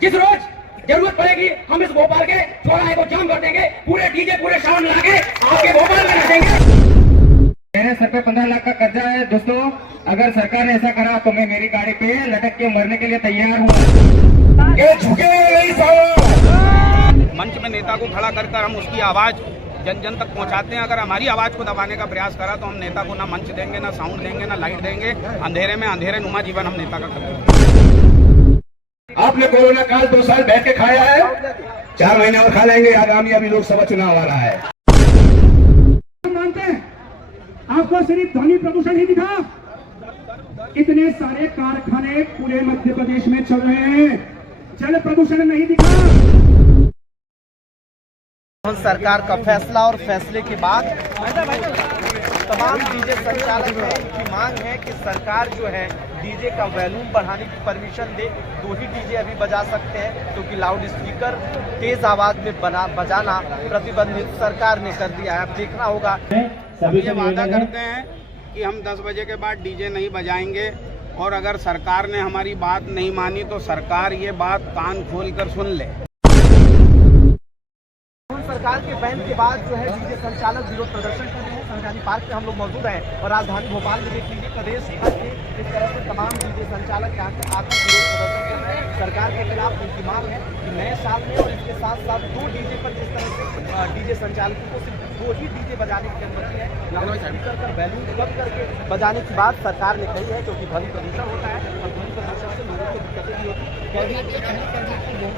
जिस रोज जरूरत पड़ेगी हम इस भोपाल के चौराहे को जाम कर देंगे, पूरे डीजे पूरे शाम लाके आपके भोपाल में रखेंगे। मेरे सर पे 15 लाख का कर्जा है दोस्तों, अगर सरकार ने ऐसा करा तो मैं मेरी गाड़ी पे लटक के मरने के लिए तैयार हूँ। ये झुके नहीं मंच में नेता को खड़ा कर हम उसकी आवाज जन जन तक पहुंचाते हैं। अगर हमारी आवाज को दबाने का प्रयास करा तो हम नेता को ना मंच देंगे, ना साउंड देंगे, ना लाइट देंगे। अंधेरे में अंधेरे नुमा जीवन हम नेता का करेंगे। आपने कोरोना काल 2 साल बैठ के खाया है, 4 महीने और खा लेंगे। आगामी अभी लोकसभा चुनाव आ रहा है। मानते हैं आपको सिर्फ ध्वनि प्रदूषण ही दिखा, इतने सारे कारखाने पूरे मध्य प्रदेश में चल रहे हैं, जल प्रदूषण नहीं दिखा। सरकार का फैसला और फैसले के बाद तमाम डीजे संचालक हैं की मांग है कि सरकार जो है डीजे का वॉल्यूम बढ़ाने की परमिशन दे। 2 ही डीजे अभी बजा सकते हैं क्योंकि लाउड स्पीकर तेज आवाज में बजाना प्रतिबंधित सरकार ने कर दिया है। अब देखना होगा। हम ये वादा करते हैं कि हम 10 बजे के बाद डीजे नहीं बजाएंगे, और अगर सरकार ने हमारी बात नहीं मानी तो सरकार ये बात कान खोल कर सुन ले। सरकार के बैन के बाद जो है डीजे संचालक विरोध प्रदर्शन कर रहे हैं। शाहजहानी पार्क में हम लोग मौजूद हैं और राजधानी भोपाल में देख लीजिए प्रदेश भर के इस तरह से तमाम डीजे संचालक यहाँ आकर विरोध प्रदर्शन कर रहे हैं। सरकार के खिलाफ उनकी मांग है कि नए साल में और इसके साथ साथ 2 डीजे पर जिस तरह से डीजे संचालकों को सिर्फ 2 ही डीजे बजाने की अनुमति है, स्पीकर का वैल्यूम कम करके बजाने की बात सरकार ने कही है, क्योंकि ध्वनि प्रदूषण होता है और ध्वनि प्रदूषण से लोगों को दिक्कतें भी होती है। कैबिनेट के पहले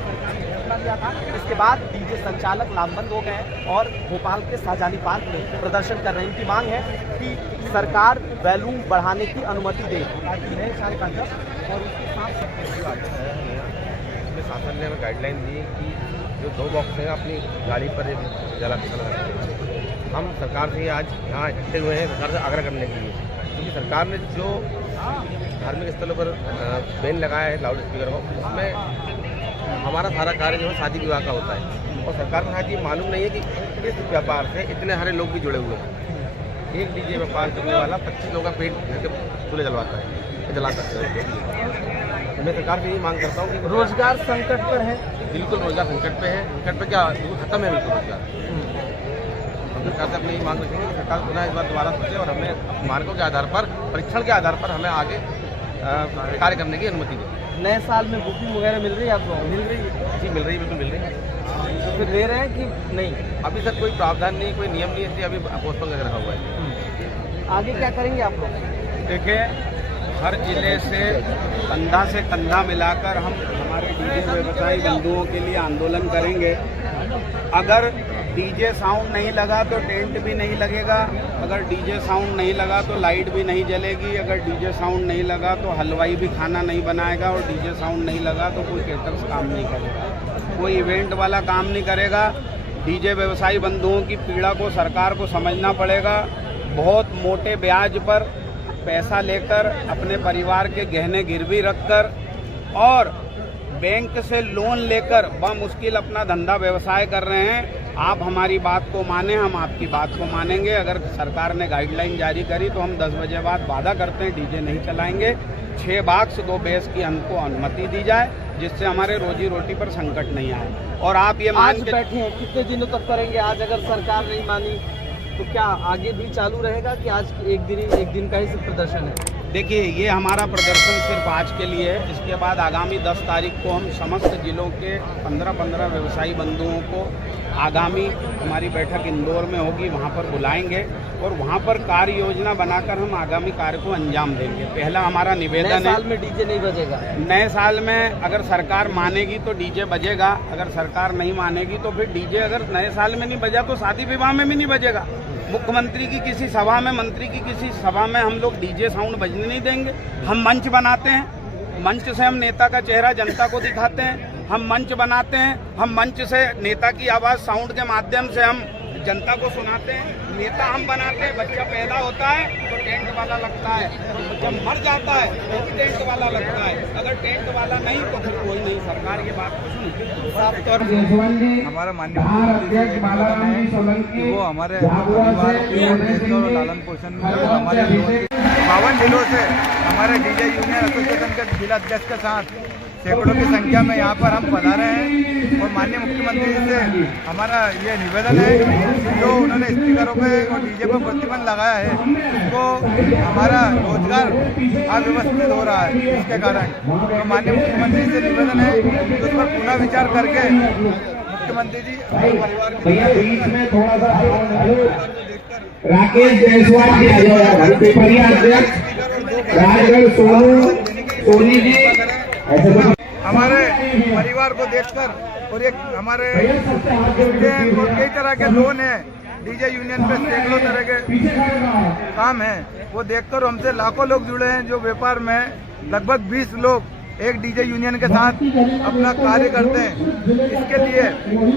सरकार ने फैसला लिया था, इसके बाद डीजे संचालक लामबंद हो गए और भोपाल के शाहजहानी पार्क में प्रदर्शन कर रहे हैं। इनकी मांग है कि सरकार वॉल्यूम बढ़ाने की अनुमति दे ताकि नए साल का जब और उसके साथ शासन ने हमें गाइडलाइन दी कि जो 2 बॉक्स हैं अपनी गाड़ी पर जलाभिषेक रखें। हम सरकार से आज यहाँ इकट्ठे हुए हैं सरकार से आग्रह करने के लिए, क्योंकि सरकार ने जो धार्मिक स्थलों पर बैन लगाया है लाउड स्पीकर को, उसमें हमारा सारा कार्य जो है शादी विवाह का होता है और सरकार को शायद ये मालूम नहीं है कि इस व्यापार से इतने सारे लोग भी जुड़े हुए हैं। एक डीजे व्यापार करने वाला 25 लोगों का पेट खुले जलवाता है, जला सकता है। मैं सरकार से यही मांग करता हूँ कि रोजगार संकट पर है। बिल्कुल रोजगार संकट पे है। संकट पे क्या खत्म है बिल्कुल रोजगार। हम सरकार से अपनी यही मांग रखेंगे कि सरकार पुनः इस बार दोबारा सोचे और हमें मानकों के आधार पर, परीक्षण के आधार पर हमें आगे कार्य करने की अनुमति दे। नए साल में बुकिंग वगैरह मिल रही है आपको? मिल रही है जी, मिल रही है, बिल्कुल मिल रही है। तो फिर ले रहे हैं कि नहीं? अभी तक कोई प्रावधान नहीं, कोई नियम नहीं, इसलिए अभी पोस्टपोन करके रखा हुआ है। आगे क्या करेंगे आप लोग? देखिए, हर जिले से कंधा से कंधा मिलाकर हम हमारे डीजे व्यवसायी बंधुओं के लिए आंदोलन करेंगे। अगर डीजे साउंड नहीं लगा तो टेंट भी नहीं लगेगा, अगर डीजे साउंड नहीं लगा तो लाइट भी नहीं जलेगी, अगर डीजे साउंड नहीं लगा तो हलवाई भी खाना नहीं बनाएगा, और डीजे साउंड नहीं लगा तो कोई केटर्स काम नहीं करेगा, कोई इवेंट वाला काम नहीं करेगा। डीजे व्यवसायी बंधुओं की पीड़ा को सरकार को समझना पड़ेगा। बहुत मोटे ब्याज पर पैसा लेकर अपने परिवार के गहने गिरवी रखकर और बैंक से लोन लेकर मुश्किल अपना धंधा व्यवसाय कर रहे हैं। आप हमारी बात को माने, हम आपकी बात को मानेंगे। अगर सरकार ने गाइडलाइन जारी करी तो हम 10 बजे बाद वादा करते हैं डीजे नहीं चलाएंगे। 6 बॉक्स 2 बेस की हमको अनुमति दी जाए, जिससे हमारे रोजी रोटी पर संकट नहीं आए। और आप ये मान के बैठे हैं, कितने दिनों तक करेंगे? आज अगर सरकार नहीं मानी तो क्या आगे भी चालू रहेगा कि आज एक दिन का ही सिर्फ प्रदर्शन है? देखिए, ये हमारा प्रदर्शन सिर्फ आज के लिए है। इसके बाद आगामी 10 तारीख को हम समस्त जिलों के 15-15 व्यवसायी बंधुओं को आगामी हमारी बैठक इंदौर में होगी, वहाँ पर बुलाएंगे और वहाँ पर कार्य योजना बनाकर हम आगामी कार्य को अंजाम देंगे। पहला हमारा निवेदन है, नए साल में डीजे नहीं बजेगा। नए साल में अगर सरकार मानेगी तो डीजे बजेगा, अगर सरकार नहीं मानेगी तो फिर डीजे अगर नए साल में नहीं बजा तो शादी विवाह में भी नहीं बजेगा। मुख्यमंत्री की किसी सभा में, मंत्री की किसी सभा में हम लोग डीजे साउंड बजने नहीं देंगे। हम मंच बनाते हैं, मंच से हम नेता का चेहरा जनता को दिखाते हैं। हम मंच बनाते हैं, हम मंच से नेता की आवाज़ साउंड के माध्यम से हम जनता को सुनाते हैं। नेता हम बनाते हैं। बच्चा पैदा होता है तो टेंट वाला लगता है, जब मर जाता है तो भी टेंट वाला लगता है, अगर टेंट वाला नहीं तो फिर कोई नहीं। सरकार ये बात को सुनी। साफ तौर पर हमारा माननीय वो हमारे परिवार और लालन पोषण में हमारे 52 जिलों से हमारे डीजे यूनियन एसोसिएशन के जिला अध्यक्ष के साथ सैकड़ों की संख्या में यहाँ पर हम पधारे हैं और माननीय मुख्यमंत्री जी से हमारा ये निवेदन है कि जो उन्होंने स्पीकरों पे और डीजे पर प्रतिबंध लगाया है उसको हमारा रोजगार अव्यवस्थित हो रहा है, इसके कारण तो माननीय मुख्यमंत्री से निवेदन है कि उस पर पुनः विचार करके मुख्यमंत्री जी परिवार राकेश जायसवाल जी आ जाओ, पेपरिया अध्यक्ष राजगढ़ सोनी जी, ऐसे तो हमारे परिवार को देखकर और एक हमारे स्टैंड और कई तरह के लोन है डीजे यूनियन पे सैकड़ों तरह के काम है, वो देखकर हमसे लाखों लोग जुड़े हैं जो व्यापार में लगभग 20 लोग एक डीजे यूनियन के साथ अपना कार्य करते हैं। इसके लिए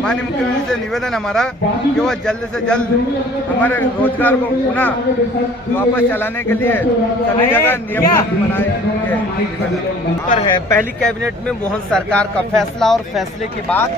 माननीय मुख्यमंत्री से निवेदन हमारा कि वह जल्द से जल्द हमारे रोजगार को पुनः वापस चलाने के लिए सभी जगह नियम बनाए पर है। पहली कैबिनेट में मोहन सरकार का फैसला और फैसले के बाद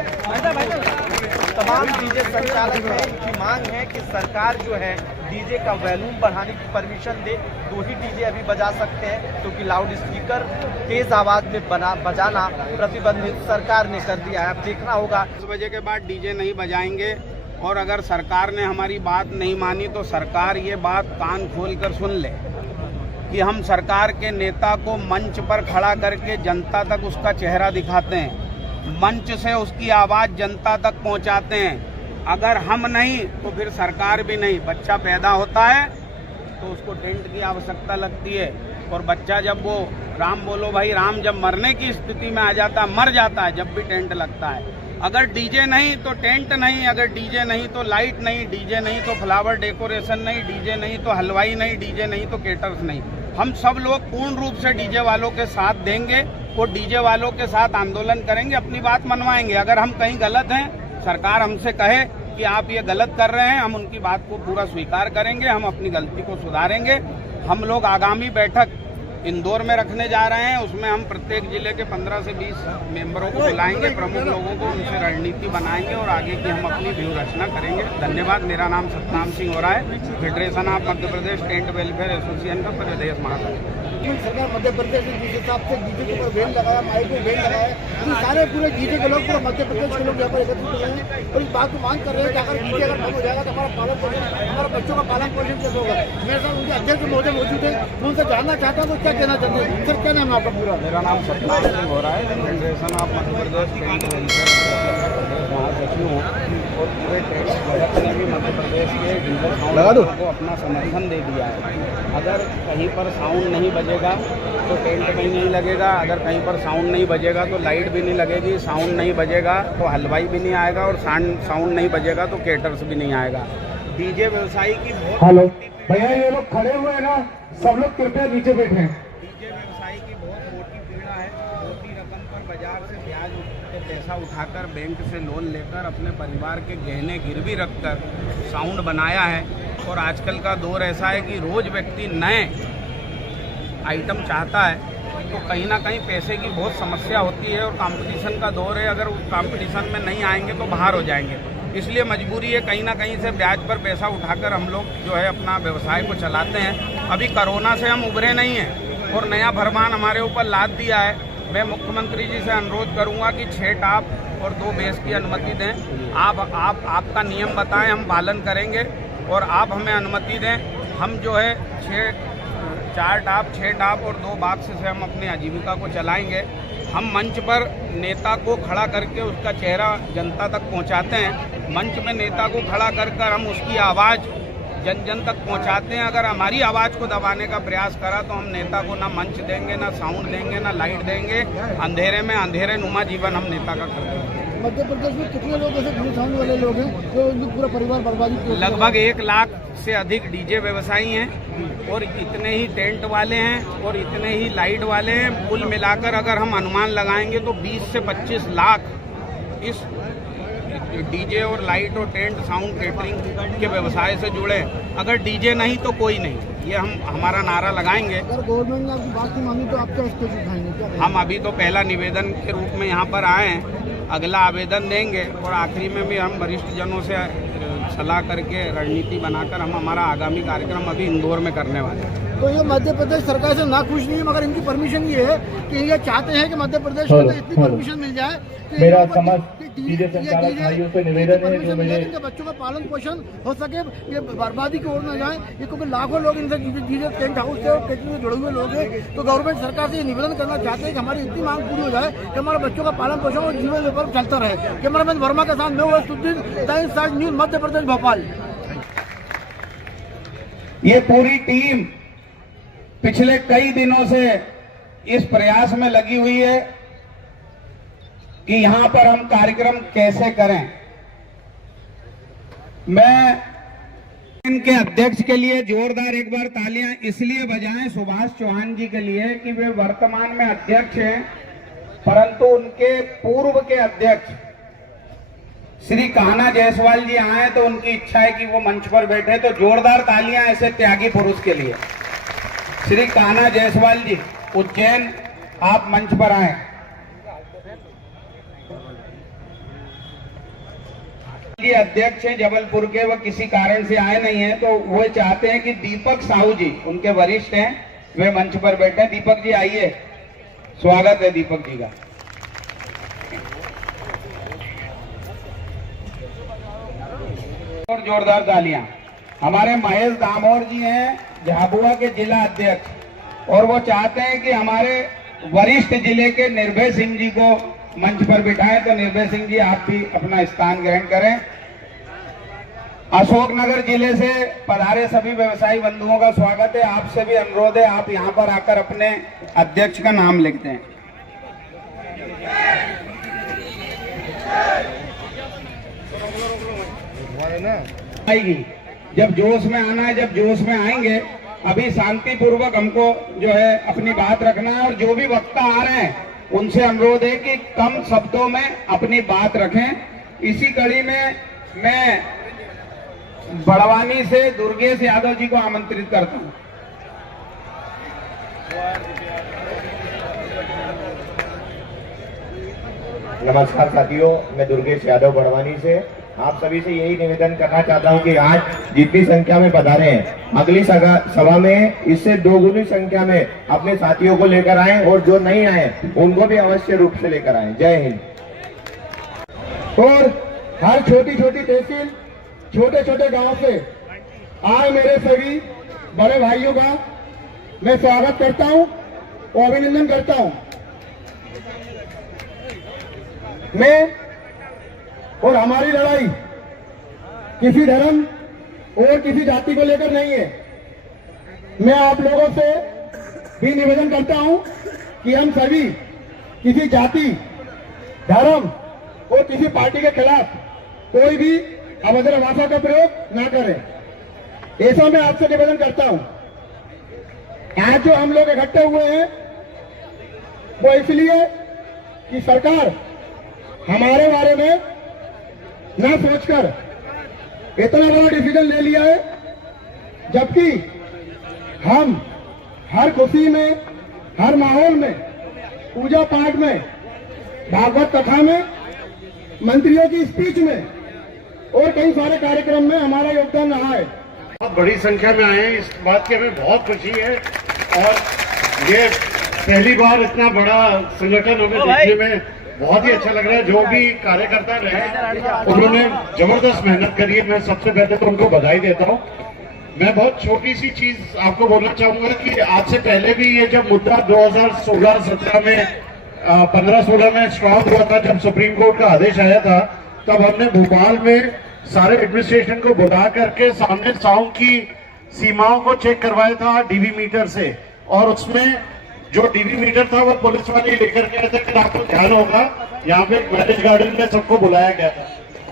तमाम डीजे संचालक हैं, इनकी मांग है कि सरकार जो है डीजे का वॉल्यूम बढ़ाने की परमिशन दे। 2 ही डीजे अभी बजा सकते हैं क्योंकि लाउड स्पीकर तेज आवाज में बजाना प्रतिबंधित सरकार ने कर दिया है। अब देखना होगा 10 बजे के बाद डीजे नहीं बजाएंगे और अगर सरकार ने हमारी बात नहीं मानी तो सरकार ये बात कान खोल कर सुन ले कि हम सरकार के नेता को मंच पर खड़ा करके जनता तक उसका चेहरा दिखाते हैं, मंच से उसकी आवाज़ जनता तक पहुंचाते हैं। अगर हम नहीं तो फिर सरकार भी नहीं। बच्चा पैदा होता है तो उसको टेंट की आवश्यकता लगती है और बच्चा जब वो राम बोलो भाई राम जब मरने की स्थिति में आ जाता है, मर जाता है, जब भी टेंट लगता है। अगर डीजे नहीं तो टेंट नहीं, अगर डीजे नहीं तो लाइट नहीं, डीजे नहीं तो फ्लावर डेकोरेशन नहीं, डीजे नहीं तो हलवाई नहीं, डीजे नहीं तो केटर्स नहीं। हम सब लोग पूर्ण रूप से डीजे वालों के साथ देंगे और डीजे वालों के साथ आंदोलन करेंगे, अपनी बात मनवाएंगे। अगर हम कहीं गलत हैं, सरकार हमसे कहे कि आप ये गलत कर रहे हैं, हम उनकी बात को पूरा स्वीकार करेंगे, हम अपनी गलती को सुधारेंगे। हम लोग आगामी बैठक इंदौर में रखने जा रहे हैं, उसमें हम प्रत्येक जिले के 15 से 20 मेंबरों को बुलाएंगे, प्रमुख लोगों को, उनसे रणनीति बनाएंगे और आगे की हम अपनी व्यूह रचना करेंगे। धन्यवाद। मेरा नाम सतनाम सिंह हो रहा है, federation of Madhya Pradesh tent welfare association का प्रदेश महासचिव। सरकार मध्य प्रदेश ने जिस हिसाब से डीजे के ऊपर बैन लगाया, माइक में बैन लगाया, तो सारे पूरे डीजे के लोग पूरे मध्य प्रदेश के लोग यहाँ पर एकत्रित हो गए हैं और इस बात को मांग कर रहे हैं कि अगर डीजे अगर बंद हो जाएगा तो हमारा पालन पोषण, हमारे बच्चों का पालन पोषण कैसे होगा। मेरे साथ उनके अध्यक्ष महोदय मौजूद है, मैं उनसे जानना चाहता हूँ तो क्या कहना चाहते हैं। सर क्या नाम है आपका पूरा? मेरा नाम सतनाम सिंह हो रहा है, federation of Madhya Pradesh tent welfare महासचिव हूँ और पूरे जगत ने भी मध्य प्रदेश के डीजे साउंड को अपना समर्थन दे दिया है। अगर कहीं पर साउंड नहीं बजेगा तो टेंट भी नहीं लगेगा, अगर कहीं पर साउंड नहीं बजेगा तो लाइट भी नहीं लगेगी, साउंड नहीं बजेगा तो हलवाई भी नहीं आएगा और साउंड नहीं बजेगा तो केटर्स भी नहीं आएगा। डीजे व्यवसायी की बहुत हेलो भैया, ये लोग खड़े हुए हैं ना, सब लोग कृपया नीचे बैठे हैं। डीजे व्यवसायी की बहुत मोटी पीड़ा है। मोटी रकम पर बाजार से ब्याज के पैसा उठाकर बैंक से लोन लेकर अपने परिवार के गहने गिरवी रखकर साउंड बनाया है और आजकल का दौर ऐसा है कि रोज व्यक्ति नए आइटम चाहता है तो कहीं ना कहीं पैसे की बहुत समस्या होती है और कंपटीशन का दौर है। अगर उस कंपटीशन में नहीं आएंगे तो बाहर हो जाएंगे, इसलिए मजबूरी है कहीं ना कहीं से ब्याज पर पैसा उठाकर हम लोग जो है अपना व्यवसाय को चलाते हैं। अभी कोरोना से हम उभरे नहीं हैं और नया भरमान हमारे ऊपर लाद दिया है। मैं मुख्यमंत्री जी से अनुरोध करूंगा कि 6 टाप और 2 बेस की अनुमति दें। आपका नियम बताएं, हम पालन करेंगे और आप हमें अनुमति दें। हम जो है 4 टाप 6 टाप और 2 बाक्स से हम अपनी आजीविका को चलाएंगे। हम मंच पर नेता को खड़ा करके उसका चेहरा जनता तक पहुंचाते हैं। मंच में नेता को खड़ा कर हम उसकी आवाज़ जन जन तक पहुंचाते हैं। अगर हमारी आवाज़ को दबाने का प्रयास करा तो हम नेता को ना मंच देंगे, ना साउंड देंगे, ना लाइट देंगे। अंधेरे में अंधेरे नुमा जीवन हम नेता का करते हैं। मध्य प्रदेश में कितने लोग ऐसे डीजे साउंड वाले लोग हैं जो उनका पूरा परिवार बर्बादी? लगभग 1 लाख से अधिक डीजे व्यवसायी हैं और इतने ही टेंट वाले हैं और इतने ही लाइट वाले हैं। कुल मिलाकर अगर हम अनुमान लगाएंगे तो 20 से 25 लाख इस डीजे और लाइट और टेंट साउंड केटरिंग के व्यवसाय से जुड़े। अगर डीजे नहीं तो कोई नहीं, ये हम हमारा नारा लगाएंगे। अगर गवर्नमेंट ने आपकी बात नहीं मानी तो आप क्या स्टेज उठाएंगे? हम अभी तो पहला निवेदन के रूप में यहाँ पर आए हैं, अगला आवेदन देंगे और आखिरी में भी हम वरिष्ठ जनों से सलाह करके रणनीति बनाकर हम हमारा आगामी कार्यक्रम अभी इंदौर में करने वाले हैं। तो ये मध्य प्रदेश सरकार से ना खुश नहीं है, मगर इनकी परमिशन ये है कि ये चाहते हैं कि मध्य प्रदेश को इतनी परमिशन मिल जाए कि मेरा समझ डीजे संचालक भाइयों से निवेदन है जो मेरे इनके बच्चों का पालन पोषण हो सके, ये बर्बादी की ओर न जाए। ये क्योंकि लाखों लोग इनसे डीजे टेंट हाउस से और कैटरिंग से जुड़े हुए लोग हैं, तो गवर्नमेंट सरकार से ये निवेदन करना चाहते हैं कि हमारी इतनी मांग पूरी हो जाए कि हमारे बच्चों का पालन पोषण और जीवन व्यापार चलता रहे। कैमरामैन वर्मा के साथ मैं वसीउद्दीन, टाइम्स आज न्यूज, मध्य प्रदेश, भोपाल। ये पूरी टीम पिछले कई दिनों से इस प्रयास में लगी हुई है कि यहां पर हम कार्यक्रम कैसे करें। मैं इनके अध्यक्ष के लिए जोरदार एक बार तालियां इसलिए बजाएं सुभाष चौहान जी के लिए कि वे वर्तमान में अध्यक्ष हैं, परंतु उनके पूर्व के अध्यक्ष श्री कान्हा जायसवाल जी आए तो उनकी इच्छा है कि वो मंच पर बैठे, तो जोरदार तालियां ऐसे त्यागी पुरुष के लिए। श्री कान्हा जायसवाल जी उज्जैन, आप मंच पर आए। ये अध्यक्ष हैं जबलपुर के, वो किसी कारण से आए नहीं हैं, तो वो चाहते हैं कि दीपक साहू जी, उनके वरिष्ठ हैं, वे मंच पर बैठे। दीपक जी आइए, स्वागत है दीपक जी का। और जोरदार तालियां। हमारे महेश दामोर जी हैं झाबुआ के जिला अध्यक्ष, और वो चाहते हैं कि हमारे वरिष्ठ जिले के निर्भय सिंह जी को मंच पर बिठाएं, तो निर्भय सिंह जी आप भी अपना स्थान ग्रहण करें। अशोकनगर जिले से पधारे सभी व्यवसायी बंधुओं का स्वागत है। आपसे भी अनुरोध है, आप यहां पर आकर अपने अध्यक्ष का नाम लिखते हैं। आएगी जब जोश में आना है, जब जोश में आएंगे, अभी शांति पूर्वक हमको जो है अपनी बात रखना है, और जो भी वक्ता आ रहे हैं उनसे अनुरोध है कि कम शब्दों में अपनी बात रखें। इसी कड़ी में मैं बड़वानी से दुर्गेश यादव जी को आमंत्रित करता हूं। नमस्कार साथियों, मैं दुर्गेश यादव बड़वानी से आप सभी से यही निवेदन करना चाहता हूं कि आज जितनी संख्या में पधारे हैं, अगली सभा में इससे दोगुनी संख्या में अपने साथियों को लेकर आएं, और जो नहीं आए उनको भी अवश्य रूप से लेकर आएं। जय हिंद। और हर छोटी छोटी तहसील, छोटे छोटे गांव से आए मेरे सभी बड़े भाइयों का मैं स्वागत करता हूं और अभिनंदन करता हूं। मैं और हमारी लड़ाई किसी धर्म और किसी जाति को लेकर नहीं है। मैं आप लोगों से भी निवेदन करता हूं कि हम सभी किसी जाति, धर्म और किसी पार्टी के खिलाफ कोई भी अभद्र भाषा का प्रयोग ना करें, ऐसा मैं आपसे निवेदन करता हूं। आज जो हम लोग इकट्ठे हुए हैं वो इसलिए कि सरकार हमारे बारे में ना सोचकर इतना बड़ा डिसीजन ले लिया है, जबकि हम हर खुशी में, हर माहौल में, पूजा पाठ में, भागवत कथा में, मंत्रियों की स्पीच में और कई सारे कार्यक्रम में हमारा योगदान रहा है। बहुत बड़ी संख्या में आए हैं, इस बात की हमें बहुत खुशी है, और ये पहली बार इतना बड़ा संगठन हमें देखने में बहुत ही अच्छा लग रहा है। जो भी कार्यकर्ता रहे उन्होंने जबरदस्त मेहनत करी है। मैं सबसे पहले तो उनको बधाई देता हूँ। मैं बहुत छोटी सी चीज आपको बोलना चाहूंगा कि आज से पहले भी ये जब मुद्दा 2016-17 में 15-16 में स्ट्रॉन्ग हुआ था, जब सुप्रीम कोर्ट का आदेश आया था, तब हमने भोपाल में सारे एडमिनिस्ट्रेशन को बुला करके सामने साउंड की सीमाओं को चेक करवाया था डीवी मीटर से, और उसमें जो डीवी मीटर था वो पुलिस वाले लेकर के आए थे। कि आपको ध्यान होगा, यहाँ पे मैरिज गार्डन में सबको बुलाया गया था,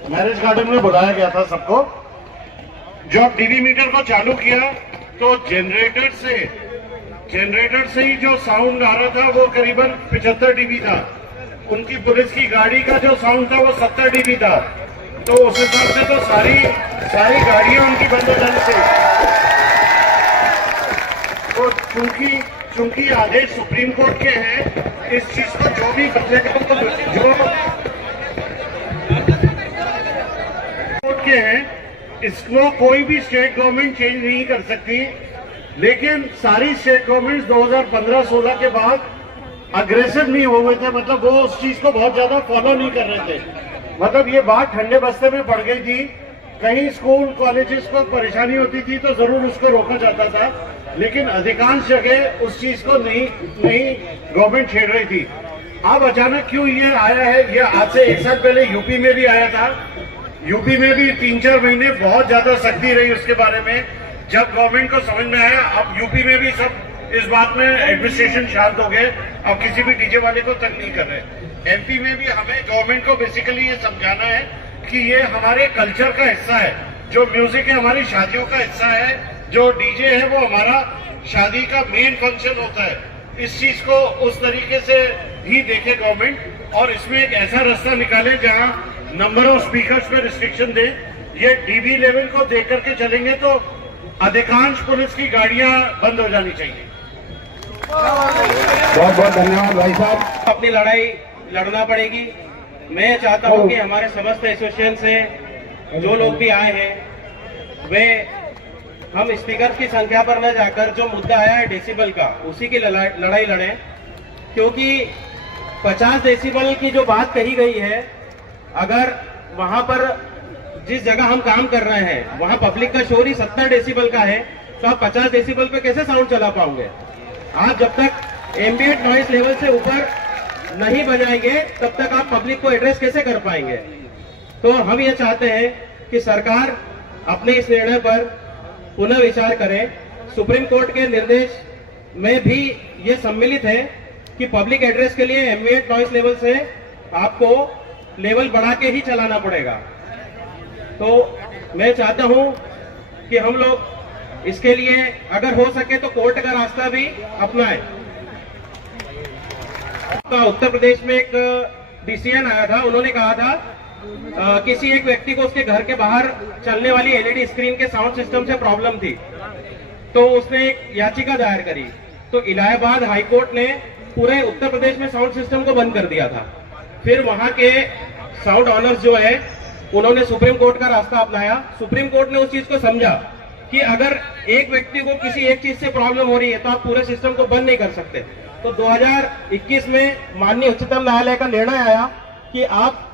मैरिज गार्डन में बुलाया गया था सबको। जब डीवी मीटर को चालू किया तो जनरेटर से ही जो साउंड आ रहा था वो करीबन 75 डीबी था। उनकी पुलिस की गाड़ी का जो साउंड था वो 70 डीबी था। तो उस हिसाब से तो सारी गाड़ियां उनकी बंद हो जानी थी। तो चूंकि आदेश सुप्रीम कोर्ट के हैं, इस चीज को जो भी बदलेगा जो कोर्ट के हैं इसको कोई भी स्टेट गवर्नमेंट चेंज नहीं कर सकती, लेकिन सारी स्टेट गवर्नमेंट्स 2015-16 के बाद अग्रेसिव नहीं हो गए थे, मतलब वो उस चीज को बहुत ज्यादा फॉलो नहीं कर रहे थे। मतलब ये बात ठंडे बस्ते में पड़ गई थी, कहीं स्कूल कॉलेजेस को परेशानी होती थी तो जरूर उसको रोका जाता था, लेकिन अधिकांश जगह उस चीज को नहीं गवर्नमेंट छेड़ रही थी। अब अचानक क्यों ये आया है? ये आज से 1 साल पहले यूपी में भी आया था। यूपी में भी 3-4 महीने बहुत ज्यादा सख्ती रही उसके बारे में, जब गवर्नमेंट को समझ में आया। अब यूपी में भी सब इस बात में एडमिनिस्ट्रेशन शांत हो गए, अब किसी भी डीजे वाले को तंग नहीं कर रहे। एमपी में भी हमें गवर्नमेंट को बेसिकली ये समझाना है कि ये हमारे कल्चर का हिस्सा है, जो म्यूजिक है हमारी शादियों का हिस्सा है, जो डीजे है वो हमारा शादी का मेन फंक्शन होता है। इस चीज को उस तरीके से ही देखे गवर्नमेंट, और इसमें एक ऐसा रास्ता निकाले जहां नंबर ऑफ स्पीकर्स पे रिस्ट्रिक्शन दे। ये डीबी लेवल को देख करके चलेंगे तो अधिकांश पुलिस की गाड़ियां बंद हो जानी चाहिए। बहुत बहुत धन्यवाद भाई साहब। अपनी लड़ाई लड़ना पड़ेगी। मैं चाहता हूं कि हमारे समस्त एसोसिएशन से जो लोग भी आए हैं वे हम स्पीकर की संख्या पर न जाकर जो मुद्दा आया है डेसिबल का, उसी की लड़ाई लड़ें, क्योंकि 50 डेसिबल की जो बात कही गई है, अगर वहां पर जिस जगह हम काम कर रहे हैं वहां पब्लिक का शोर ही 70 डेसिबल का है, तो आप 50 डेसिबल पे कैसे साउंड चला पाओगे? आप जब तक एम्बिएंट नॉइस लेवल से ऊपर नहीं बजाएंगे तब तक आप पब्लिक को एड्रेस कैसे कर पाएंगे? तो हम ये चाहते हैं कि सरकार अपने इस निर्णय पर पुनः विचार करें। सुप्रीम कोर्ट के निर्देश में भी ये सम्मिलित है कि पब्लिक एड्रेस के लिए एम्बिएंट नॉइस लेवल से आपको लेवल बढ़ा के ही चलाना पड़ेगा। तो मैं चाहता हूं कि हम लोग इसके लिए अगर हो सके तो कोर्ट का रास्ता भी अपनाएं। उत्तर प्रदेश में एक डिसीजन आया था, उन्होंने कहा था किसी एक व्यक्ति को उसके घर के बाहर चलने वाली एलईडी स्क्रीन के साउंड सिस्टम से प्रॉब्लम थी, तो उसने एक याचिका दायर करी। तो इलाहाबाद हाई कोर्ट ने पूरे उत्तर प्रदेश में साउंड सिस्टम को बंद कर दिया था। फिर वहां के साउंड ऑनर्स जो है उन्होंने सुप्रीम कोर्ट का रास्ता अपनाया। सुप्रीम कोर्ट ने उस चीज को समझा कि अगर एक व्यक्ति को किसी एक चीज से प्रॉब्लम हो रही है तो आप पूरे सिस्टम को बंद नहीं कर सकते। तो 2021 में माननीय उच्चतम न्यायालय का निर्णय आया कि आप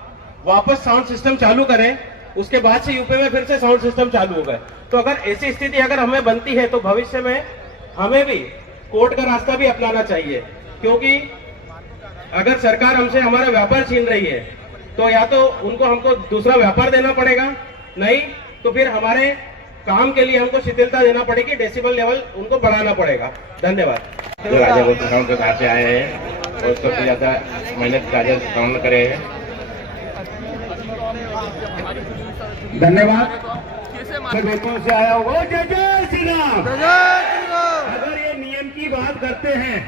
वापस साउंड सिस्टम चालू करें। उसके बाद से यूपी में फिर से साउंड सिस्टम चालू हो गए। तो अगर ऐसी स्थिति अगर हमें बनती है तो भविष्य में हमें भी कोर्ट का रास्ता भी अपनाना चाहिए, क्योंकि अगर सरकार हमसे हमारा व्यापार छीन रही है तो या तो हमको दूसरा व्यापार देना पड़ेगा, नहीं तो फिर हमारे काम के लिए हमको शिथिलता देना पड़ेगी, डेसिबल लेवल उनको बढ़ाना पड़ेगा। धन्यवाद। जो राजा बोल साउंड के बाहर से आए हैं और सबसे ज्यादा मेहनत राजा साउंड करे हैं। धन्यवाद। बिल्कुल से आया होगा जय जय श्री राम। अगर ये नियम की बात करते हैं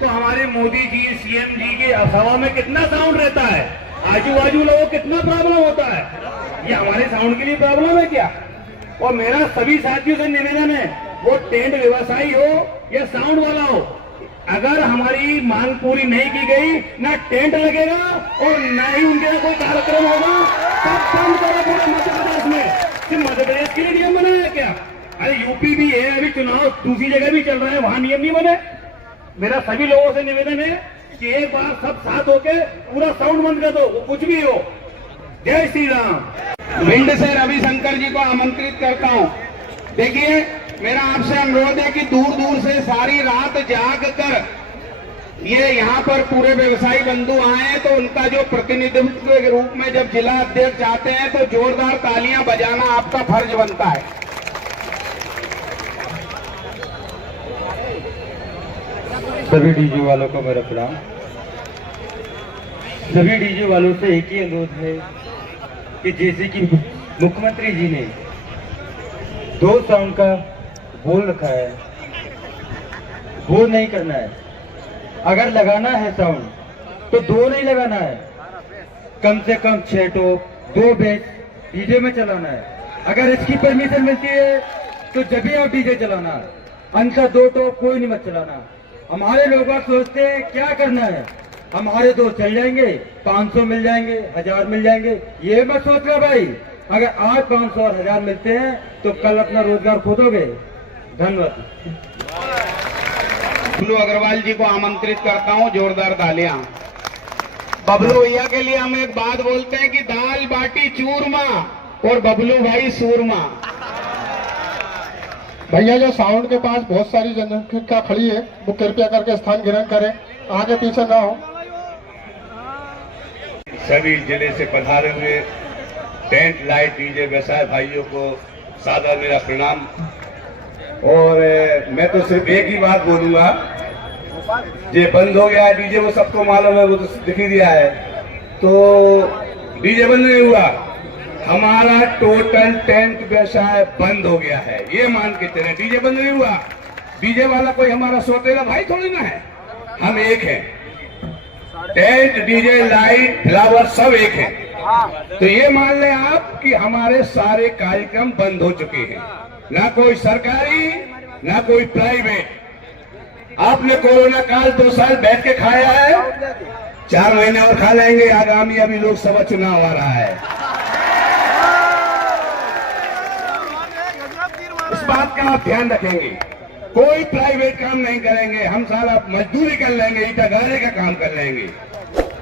तो हमारे मोदी जी सीएम जी के सभा में कितना साउंड रहता है, आजू बाजू लोगों को कितना प्रॉब्लम होता है, ये हमारे साउंड के लिए प्रॉब्लम है क्या? और मेरा सभी साथियों से निवेदन है, वो टेंट व्यवसायी हो या साउंड वाला हो, अगर हमारी मांग पूरी नहीं की गई ना टेंट लगेगा और ना ही उनके यहाँ कोई कार्यक्रम होगा। सब बंद करो पूरे मध्य प्रदेश में। सिर्फ मध्य प्रदेश के लिए नियम बना है क्या? अरे यूपी भी है, अभी चुनाव दूसरी जगह भी चल रहे हैं, वहां नियम नहीं बने। मेरा सभी लोगों से निवेदन है कि एक बार सब साथ होके पूरा साउंड बंद कर दो, वो कुछ भी हो। जय श्री राम। भिंड से रविशंकर जी को आमंत्रित करता हूं। देखिए, मेरा आपसे अनुरोध है कि दूर दूर से सारी रात जाग कर ये यहाँ पर पूरे व्यवसायी बंधु आए, तो उनका जो प्रतिनिधित्व के रूप में जब जिला अध्यक्ष आते हैं तो जोरदार तालियां बजाना आपका फर्ज बनता है। सभी डीजे वालों को मेरा प्रणाम। सभी डीजे वालों से एक ही अनुरोध है कि जैसे कि मुख्यमंत्री जी ने 2 साउंड का बोल रखा है, वो नहीं करना है। अगर लगाना है साउंड तो 2 नहीं लगाना है, कम से कम 6 टॉप 2 बेस डीजे में चलाना है। अगर इसकी परमिशन मिलती है तो जब भी आप डीजे चलाना, अंतर 2 टॉप कोई नहीं मत चलाना। हमारे लोग सोचते हैं क्या करना है, हमारे दोस्त चल जाएंगे, 500 मिल जाएंगे, 1000 मिल जाएंगे, ये मत सोचना भाई। अगर आज 500 और 1000 मिलते हैं तो कल अपना रोजगार खोदोगे। धन्यवाद। बबलू अग्रवाल जी को आमंत्रित करता हूं, जोरदार तालियां। बबलू भैया के लिए हम एक बात बोलते हैं कि दाल बाटी चूरमा और बबलू भाई सूरमा। भैया जो साउंड के पास बहुत सारी जनसंख्या खड़ी है, वो कृपया करके स्थान ग्रहण करें, आगे पीछे ना हो। सभी जिले से पधारे हुए टेंट लाइट डीजे व्यवसाय भाइयों को सादर मेरा प्रणाम। और मैं तो सिर्फ एक ही बात बोलूंगा, ये बंद हो गया है डीजे, वो सबको मालूम है, वो तो दिख ही दिया है। तो डीजे बंद नहीं हुआ, हमारा टोटल टेंट व्यवसाय बंद हो गया है, ये मान के चले। डीजे बंद नहीं हुआ, डीजे वाला कोई हमारा सौतेला भाई थोड़ी ना है, हम एक हैं। टेंट, डीजे, लाइट, फ्लावर सब एक है। तो ये मान लें आप कि हमारे सारे कार्यक्रम बंद हो चुके हैं, ना कोई सरकारी ना कोई प्राइवेट। आपने कोरोना काल 2 साल बैठ के खाया है, 4 महीने और खा लेंगे। आगामी अभी लोकसभा चुनाव आ रहा है, इस बात का आप ध्यान रखेंगे। कोई प्राइवेट काम नहीं करेंगे, हम सारा मजदूरी कर लेंगे, ईटा गाड़े का काम कर लेंगे,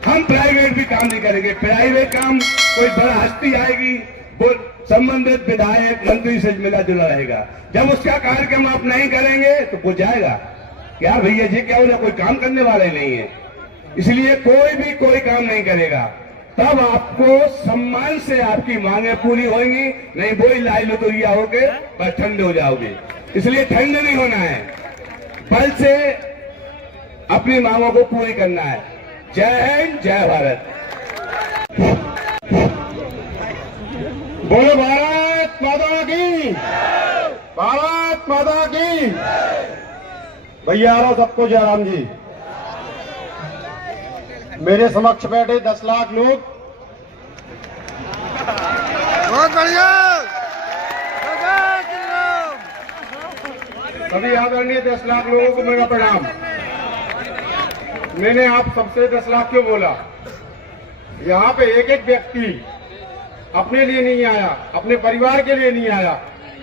हम प्राइवेट भी काम नहीं करेंगे। प्राइवेट काम कोई बड़ा हस्ती आएगी, वो संबंधित विधायक मंत्री से मिला जुला रहेगा। जब उसका कार्यक्रम आप नहीं करेंगे तो वो जाएगा यार भैया जी क्या हो रहा, कोई काम करने वाले नहीं है, इसलिए कोई भी कोई काम नहीं करेगा। तब आपको सम्मान से आपकी मांगे पूरी होंगी, नहीं वही लाई लुतुरिया होके बस ठंडे हो जाओगे। इसलिए ठंडे नहीं होना है, बल से अपनी मांगों को पूरी करना है। जय हिंद, जय भारत। बोलो भारत माता की, भारत माता की। भैया आ रहा सबको जयराम जी। मेरे समक्ष बैठे 10 लाख लोग, बहुत बढ़िया। सभी आदरणीय 10 लाख लोगों को मेरा प्रणाम। मैंने आप सबसे 10 लाख क्यों बोला? यहाँ पे एक एक व्यक्ति अपने लिए नहीं आया, अपने परिवार के लिए नहीं आया,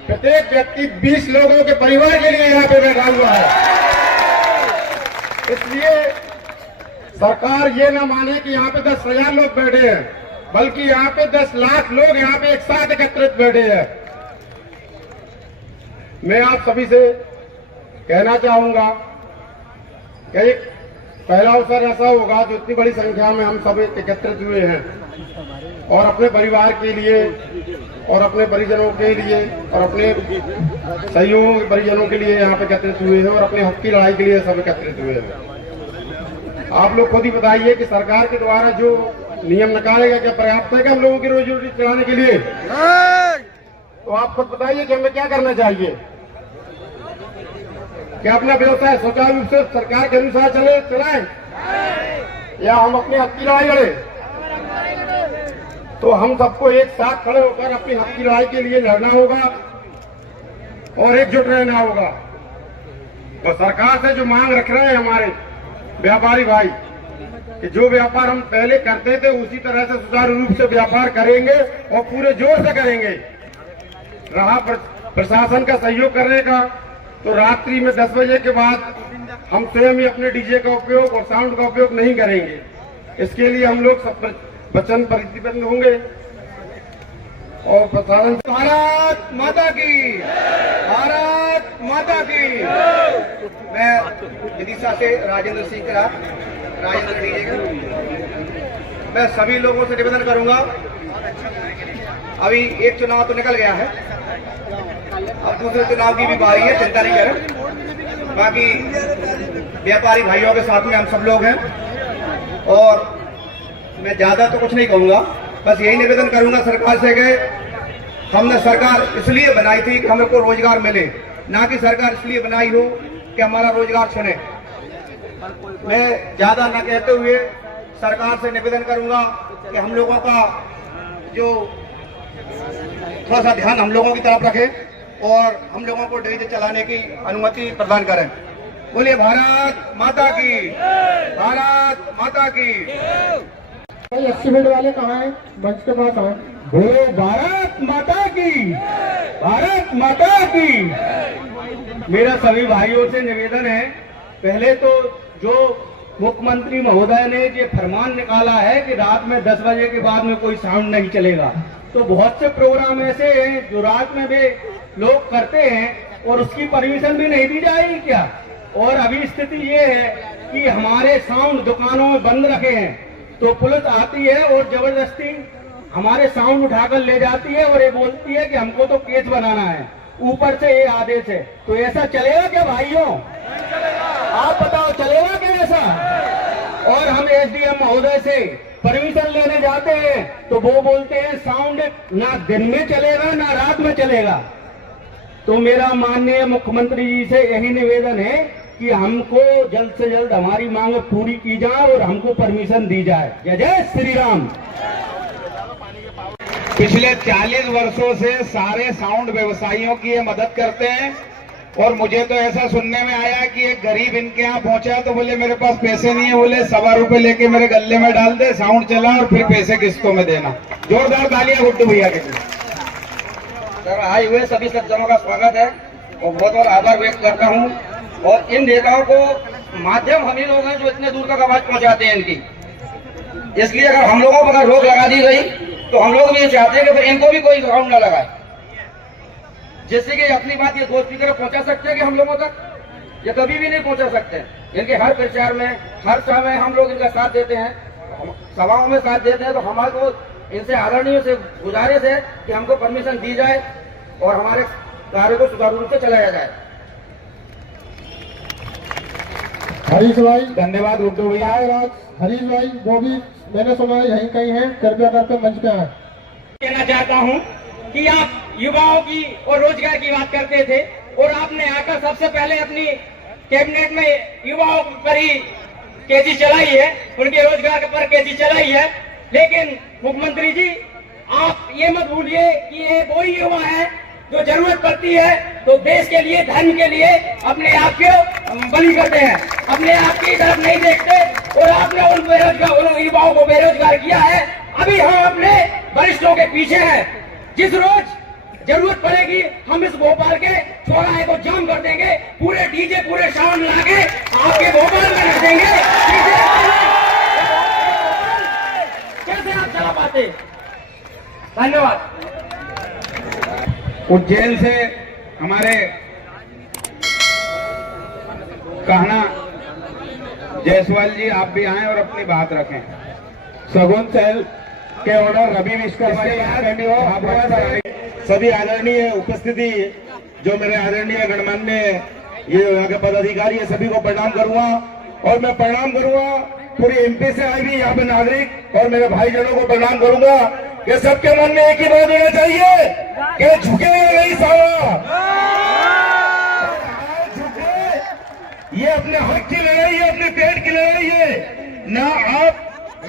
प्रत्येक व्यक्ति 20 लोगों के परिवार के लिए यहाँ पे बैठा हुआ है। इसलिए सरकार ये ना माने कि यहाँ पे 10,000 लोग बैठे हैं, बल्कि यहाँ पे 10 लाख लोग यहाँ पे एक साथ एकत्रित बैठे हैं। मैं आप सभी से कहना चाहूंगा कि एक पहला अवसर ऐसा होगा जो इतनी बड़ी संख्या में हम सब एकत्रित हुए हैं और अपने परिवार के लिए और अपने परिजनों के लिए और अपने सहयोगियों के परिजनों के लिए यहाँ पे एकत्रित हुए हैं और अपने हक की लड़ाई के लिए सब एकत्रित हुए हैं। आप लोग खुद ही बताइए कि सरकार के द्वारा जो नियम निकाले गए क्या पर्याप्त है क्या हम लोगों की रोजी रोटी चलाने के लिए? तो आप खुद बताइए कि हमें क्या करना चाहिए? क्या अपना व्यवसाय सुचारू रूप से सरकार के अनुसार चलाएं या हम अपने हक की लड़ाई लड़े? तो हम सबको एक साथ खड़े होकर अपनी हक की लड़ाई के लिए लड़ना होगा और एकजुट रहना होगा। और सरकार से जो मांग रख रहे हैं हमारे व्यापारी भाई कि जो व्यापार हम पहले करते थे उसी तरह से सुचारू रूप से व्यापार करेंगे और पूरे जोर से करेंगे। रहा प्रशासन का सहयोग करने का, तो रात्रि में 10 बजे के बाद हम स्वयं ही अपने डीजे का उपयोग और साउंड का उपयोग नहीं करेंगे। इसके लिए हम लोग सब वचन प्रतिबद्ध होंगे और प्रशासन। भारत माता की, भारत माता की। मैं विदिशा से राजेंद्र सिंह करा, राजेंद्र डीजे का। मैं सभी लोगों से निवेदन करूंगा, अभी एक चुनाव तो निकल गया है, अब दूसरे चुनाव की भी बारी है, चिंता नहीं करें। बाकी व्यापारी भाइयों के साथ में हम सब लोग हैं और मैं ज्यादा तो कुछ नहीं कहूंगा, बस यही निवेदन करूंगा सरकार से कि हमने सरकार इसलिए बनाई थी कि हमको रोजगार मिले, ना कि सरकार इसलिए बनाई हो कि हमारा रोजगार छीने। मैं ज्यादा न कहते हुए सरकार से निवेदन करूंगा कि हम लोगों का जो थोड़ा सा ध्यान हम लोगों की तरफ रखें और हम लोगों को डीजे चलाने की अनुमति प्रदान करें। बोलिए भारत माता की, भारत माता की। 80 फीट वाले कहाँ हैं? मंच के पास आए। बोलो भारत माता की, भारत माता की। मेरा सभी भाइयों से निवेदन है, पहले तो जो मुख्यमंत्री महोदय ने ये फरमान निकाला है कि रात में 10 बजे के बाद में कोई साउंड नहीं चलेगा, तो बहुत से प्रोग्राम ऐसे हैं जो रात में भी लोग करते हैं और उसकी परमिशन भी नहीं दी जाएगी क्या? और अभी स्थिति ये है कि हमारे साउंड दुकानों में बंद रखे हैं, तो पुलिस आती है और जबरदस्ती हमारे साउंड उठाकर ले जाती है और ये बोलती है कि हमको तो केस बनाना है, ऊपर से ये आदेश है। तो ऐसा चलेगा क्या भाइयों? आप बताओ चलेगा क्या ऐसा? और हम एसडीएम महोदय से परमिशन लेने जाते हैं तो वो बोलते हैं साउंड ना दिन में चलेगा ना रात में चलेगा। तो मेरा माननीय मुख्यमंत्री जी से यही निवेदन है कि हमको जल्द से जल्द हमारी मांग पूरी की जाए और हमको परमिशन दी जाए। जय जय श्री राम। पिछले 40 वर्षों से सारे साउंड व्यवसायियों की ये मदद करते हैं और मुझे तो ऐसा सुनने में आया कि एक गरीब इनके यहाँ पहुंचा तो बोले मेरे पास पैसे नहीं है, बोले 1.25 रुपए लेके मेरे गले में डाल दे, साउंड चला और फिर पैसे किस्तों में देना। जोरदार तालियां गुड्डू भैया के लिए। सर, आए हुए सभी सज्जनों का स्वागत है और बहुत बहुत आभार व्यक्त करता हूं। और इन नेताओं को माध्यम हम ही लोग हैं जो इतने दूर तक आवाज पहुंचाते हैं इनकी, इसलिए अगर हम लोगों पर अगर रोक लगा दी गई तो हम लोग भी ये चाहते हैं कि फिर इनको भी कोई साउंड न लगाए, जिससे कि अपनी बात ये 2 स्पीकर पहुंचा सकते हैं कि हम लोगों तक ये कभी भी नहीं पहुंचा सकते। इनके हर प्रचार में हर समय हम लोग इनका साथ देते हैं, सभाओं में साथ देते हैं। तो हमारे को इनसे आदरणीय से गुजारिश है कि हमको परमिशन दी जाए और हमारे कार्य को सुचारू रूप से चलाया जाए। हरीश भाई धन्यवाद गुड्डू भैया। हरीश भाई वो भी मैंने सुना है यहीं कहीं है, कृपया करके मंच पे आए। कहना चाहता हूं कि आप युवाओं की और रोजगार की बात करते थे और आपने आकर सबसे पहले अपनी कैबिनेट में युवाओं पर ही केजी चलाई है, उनके रोजगार पर केजी चलाई है। लेकिन मुख्यमंत्री जी आप ये मत भूलिए कि ये वही युवा है जो जरूरत पड़ती है तो देश के लिए धर्म के लिए अपने आप को बलि करते हैं, अपने आप की तरफ नहीं देखते। और आपने उन युवाओं को बेरोजगार किया है। अभी हम अपने वरिष्ठों के पीछे हैं, जिस रोज जरूरत पड़ेगी हम इस भोपाल के चौराहे को जाम कर देंगे, पूरे डीजे पूरे साउंड लाके आपके भोपाल में रख देंगे। कैसे आप चला पाते? धन्यवाद। उज्जैन से हमारे कहना जायसवाल जी आप भी आए और अपनी बात रखें। सगुन सेल के ऑर्डर रवि विश्वकर्मा सभी आदरणीय उपस्थिति जो मेरे आदरणीय गणमान्य ये यहाँ के पदाधिकारी है सभी को प्रणाम करूंगा और मैं प्रणाम करूंगा पूरी एमपी से आए भी यहाँ पे नागरिक और मेरे भाईजनों को प्रणाम करूंगा कि सबके मन में एक ही बात होना चाहिए कि झुकेगा नहीं साला, झुके। ये अपने हक की लड़ाई है, अपने पेट की लड़ाई है। ना आप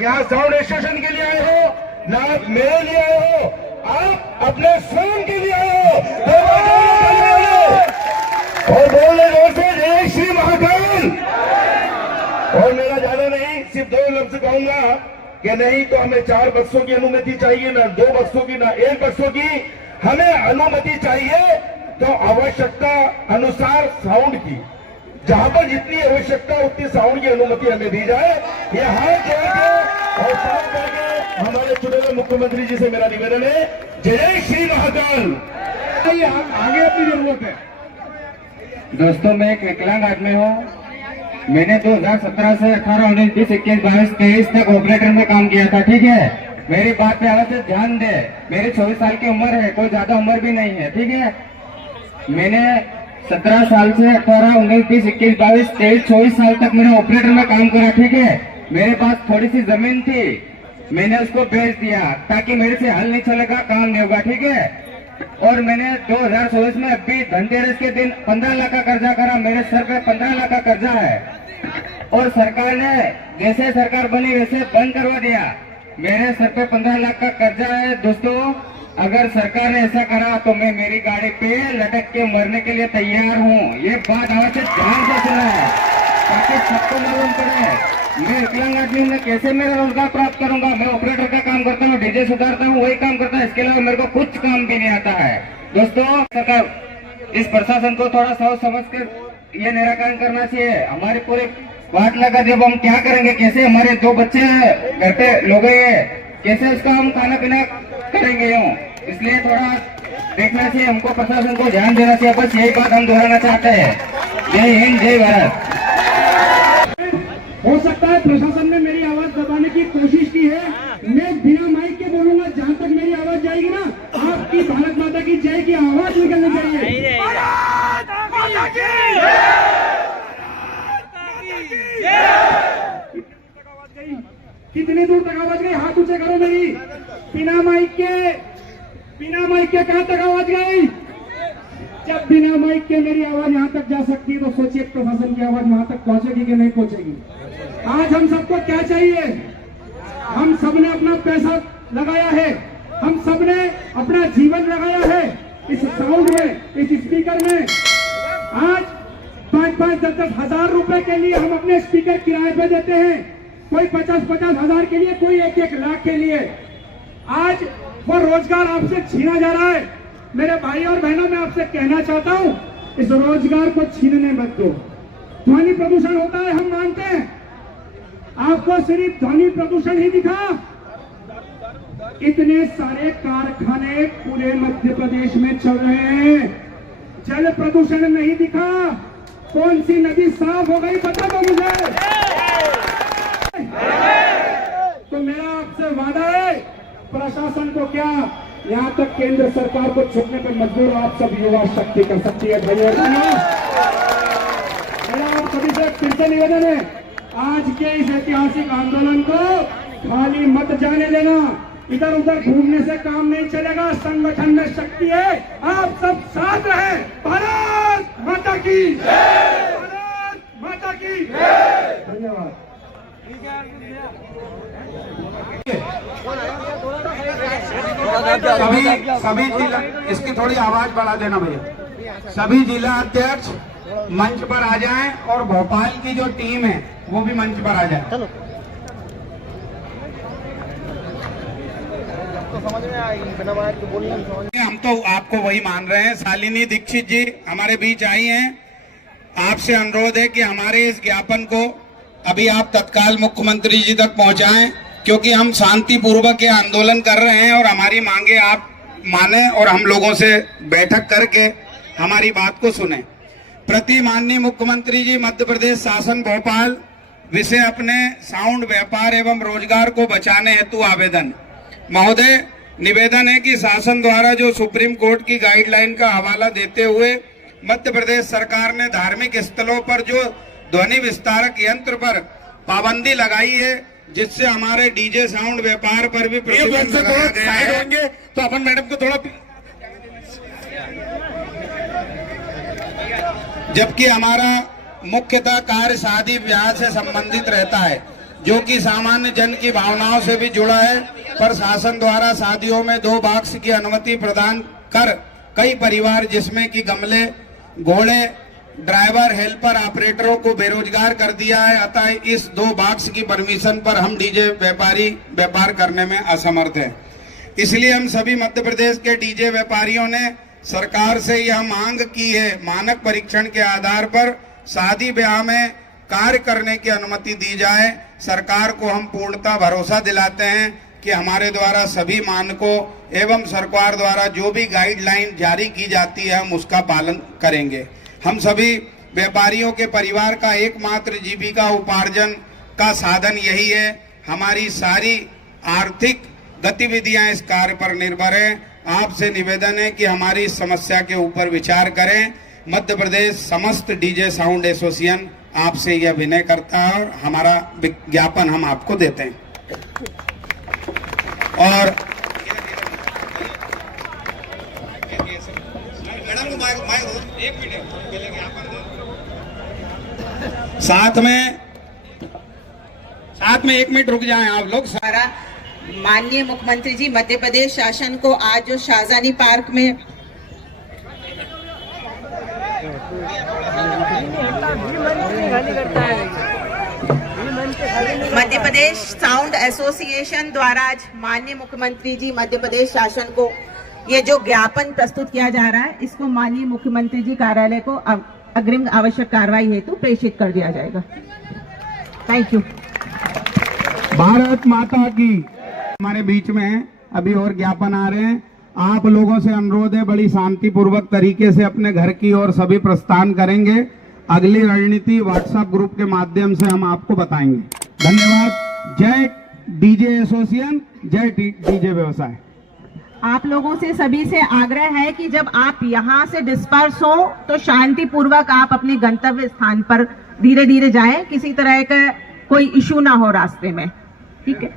यहाँ साउंड स्टेशन के लिए आए हो, ना आप मेरे लिए आए हो, आप अपने स्वयं के लिए आए हो। और बोलने जोर से जय श्री महाकाल। और मेरा ज्यादा नहीं, सिर्फ 2 लफ्ज कहूंगा कि नहीं तो हमें 4 बक्सों की अनुमति चाहिए, ना 2 बक्सों की, ना 1 बक्सों की, हमें अनुमति चाहिए तो आवश्यकता अनुसार साउंड की, जहां पर जितनी आवश्यकता उतनी साउंड की अनुमति हमें दी जाए। ये हाथ जोड़ के और साथ करके हमारे चुने हुए मुख्यमंत्री जी से मेरा निवेदन है, जय श्री महाकाल। आगे अपनी जरूरत है। दोस्तों मैं एक विकलांग आदमी हूँ। मैंने 2017 से 18, 19, 20, 21, 22, 23 तक ऑपरेटर में काम किया था। ठीक है, मेरी बात पे आवाज से ध्यान दे। मेरी 24 साल की उम्र है, कोई ज्यादा उम्र भी नहीं है। ठीक है, मैंने 17 साल से 18, 19, 20, 21, 22, 23, 24 साल तक मैंने ऑपरेटर में काम करा। ठीक है, मेरे पास थोड़ी सी जमीन थी, मैंने उसको बेच दिया ताकि मेरे से हल नहीं चलेगा, काम नहीं होगा। ठीक है, और मैंने 2024 में अभी धनतेरस के दिन 15 लाख का कर्जा करा। मेरे सर पे 15 लाख का कर्जा है और सरकार ने जैसे सरकार बनी वैसे बंद करवा दिया। मेरे सर पे 15 लाख का कर्जा है। दोस्तों अगर सरकार ने ऐसा करा तो मैं मेरी गाड़ी पे लटक के मरने के लिए तैयार हूँ। ये बात आवाज से ध्यान से सुना है ताकि सबको मालूम पड़े। मैं विकलांग आदमी हूँ, कैसे मेरा रोजगार प्राप्त करूंगा? मैं ऑपरेटर का काम करता हूँ, डीजे सुधारता हूँ, वही काम करता हूँ। इसके अलावा मेरे को कुछ काम भी नहीं आता है। दोस्तों, सरकार इस प्रशासन को थोड़ा सोच समझ कर ये निराकरण करना चाहिए। हमारे पूरे वाट लगा, जब हम क्या करेंगे? कैसे हमारे 2 बच्चे घर पे लोग कैसे उसका हम खाना पीना करेंगे? यूँ इसलिए थोड़ा देखना चाहिए, हमको प्रशासन को ध्यान देना चाहिए। बस यही बात हम दोहराना चाहते हैं। जय हिंद, जय भारत। हो सकता है प्रशासन ने मेरी आवाज दबाने की कोशिश की है। मैं बिना माइक के बोलूंगा, जहां तक मेरी आवाज जाएगी ना, आपकी भारत माता की जय की आवाज निकलनी चाहिए। कितनी दूर तक आवाज गई? हाथ ऊंचे करो मेरी। बिना माइक के कहां तक आवाज गई? जब बिना माइक के मेरी आवाज यहाँ तक जा सकती है, तो सोचिए प्रशासन की आवाज वहां तक पहुंचेगी कि नहीं पहुंचेगी। आज हम सबको क्या चाहिए? हम सबने अपना पैसा लगाया है, हम सबने अपना जीवन लगाया है इस साउंड में, इस स्पीकर में। आज 5-5, 10-10 हजार रुपए के लिए हम अपने स्पीकर किराए पे देते हैं। कोई 50-50 हजार के लिए, कोई 1-1 लाख के लिए। आज वो रोजगार आपसे छीना जा रहा है। मेरे भाई और बहनों, मैं आपसे कहना चाहता हूं, इस रोजगार को छीनने मत दो। ध्वनि प्रदूषण होता है, हम मानते हैं। आपको सिर्फ ध्वनि प्रदूषण ही दिखा? इतने सारे कारखाने पूरे मध्य प्रदेश में चल रहे हैं, जल प्रदूषण नहीं दिखा? कौन सी नदी साफ हो गई बता दो मुझे। तो मेरा आपसे वादा है, प्रशासन को क्या, यहाँ तक केंद्र सरकार को छोड़ने पर मजबूर आप सब युवा शक्ति कर सकती है। भाई और बहनों, मेरा आप सभी से फिर से निवेदन है, आज के इस ऐतिहासिक आंदोलन को खाली मत जाने देना। इधर उधर घूमने से काम नहीं चलेगा। संगठन में शक्ति है, आप सब साथ रहे। भारत माता की जय, भारत माता की जय। धन्यवाद। सभी जिला, इसकी थोड़ी आवाज बढ़ा देना भैया। सभी जिला अध्यक्ष मंच पर आ जाएं और भोपाल की जो टीम है वो भी मंच पर आ जाए। चलो। तो समझ में आएगी, बिना माइक के बोलना नहीं समझ। हम तो आपको वही मान रहे हैं। शालिनी दीक्षित जी हमारे बीच आई हैं। आपसे अनुरोध है कि हमारे इस ज्ञापन को अभी आप तत्काल मुख्यमंत्री जी तक पहुंचाएं, क्योंकि हम शांति पूर्वक ये आंदोलन कर रहे हैं और हमारी मांगे आप माने और हम लोगों से बैठक करके हमारी बात को सुने। प्रति माननीय मुख्यमंत्री जी, मध्य प्रदेश शासन भोपाल विषय अपने साउंड व्यापार एवं रोजगार को बचाने हेतु आवेदन। महोदय, निवेदन है कि शासन द्वारा जो सुप्रीम कोर्ट की गाइडलाइन का हवाला देते हुए मध्य प्रदेश सरकार ने धार्मिक स्थलों पर जो ध्वनि विस्तारक यंत्र पर पाबंदी लगाई है, जिससे हमारे डीजे साउंड व्यापार पर भी प्रतिबंध लगाया गया है। तो अपन मैडम को थोड़ा, जबकि हमारा मुख्यतः कार्य शादी ब्याह से संबंधित रहता है, जो कि सामान्य जन की भावनाओं से भी जुड़ा है, पर शासन द्वारा शादियों में 2 बॉक्स की अनुमति प्रदान कर कई परिवार, जिसमें कि गमले, घोड़े, ड्राइवर, हेल्पर, ऑपरेटरों को बेरोजगार कर दिया है। अतः इस 2 बॉक्स की परमिशन पर हम डीजे व्यापारी व्यापार करने में असमर्थ हैं। इसलिए हम सभी मध्य प्रदेश के डीजे व्यापारियों ने सरकार से यह मांग की है, मानक परीक्षण के आधार पर शादी ब्याह में कार्य करने की अनुमति दी जाए। सरकार को हम पूर्णतः भरोसा दिलाते हैं कि हमारे द्वारा सभी मानकों एवं सरकार द्वारा जो भी गाइडलाइन जारी की जाती है, हम उसका पालन करेंगे। हम सभी व्यापारियों के परिवार का एकमात्र जीविका उपार्जन का साधन यही है। हमारी सारी आर्थिक गतिविधियां इस कार्य पर निर्भर हैं। आपसे निवेदन है कि हमारी इस समस्या के ऊपर विचार करें। मध्य प्रदेश समस्त डीजे साउंड एसोसिएशन आपसे यह विनय करता है और हमारा विज्ञापन हम आपको देते हैं। और साथ में 1 मिनट रुक जाएं आप लोग। माननीय मुख्यमंत्री जी, मध्य प्रदेश शासन को आज जो शाहजहानी पार्क में करता है मध्य प्रदेश साउंड एसोसिएशन द्वारा आज माननीय मुख्यमंत्री जी मध्य प्रदेश शासन को ये जो ज्ञापन प्रस्तुत किया जा रहा है, इसको माननीय मुख्यमंत्री जी कार्यालय को अग्रिम आवश्यक कार्रवाई हेतु प्रेषित कर दिया जाएगा। Thank you. भारत माता की। हमारे बीच में अभी और ज्ञापन आ रहे हैं। आप लोगों से अनुरोध है, बड़ी शांतिपूर्वक तरीके से अपने घर की ओर सभी प्रस्थान करेंगे। अगली रणनीति व्हाट्सएप ग्रुप के माध्यम से हम आपको बताएंगे। धन्यवाद। जय डीजे एसोसिएशन, जय डीजे व्यवसाय। आप लोगों से सभी से आग्रह है कि जब आप यहाँ से डिस्पर्स हो तो शांतिपूर्वक आप अपने गंतव्य स्थान पर धीरे धीरे जाएं, किसी तरह का कोई इशू ना हो रास्ते में। ठीक है।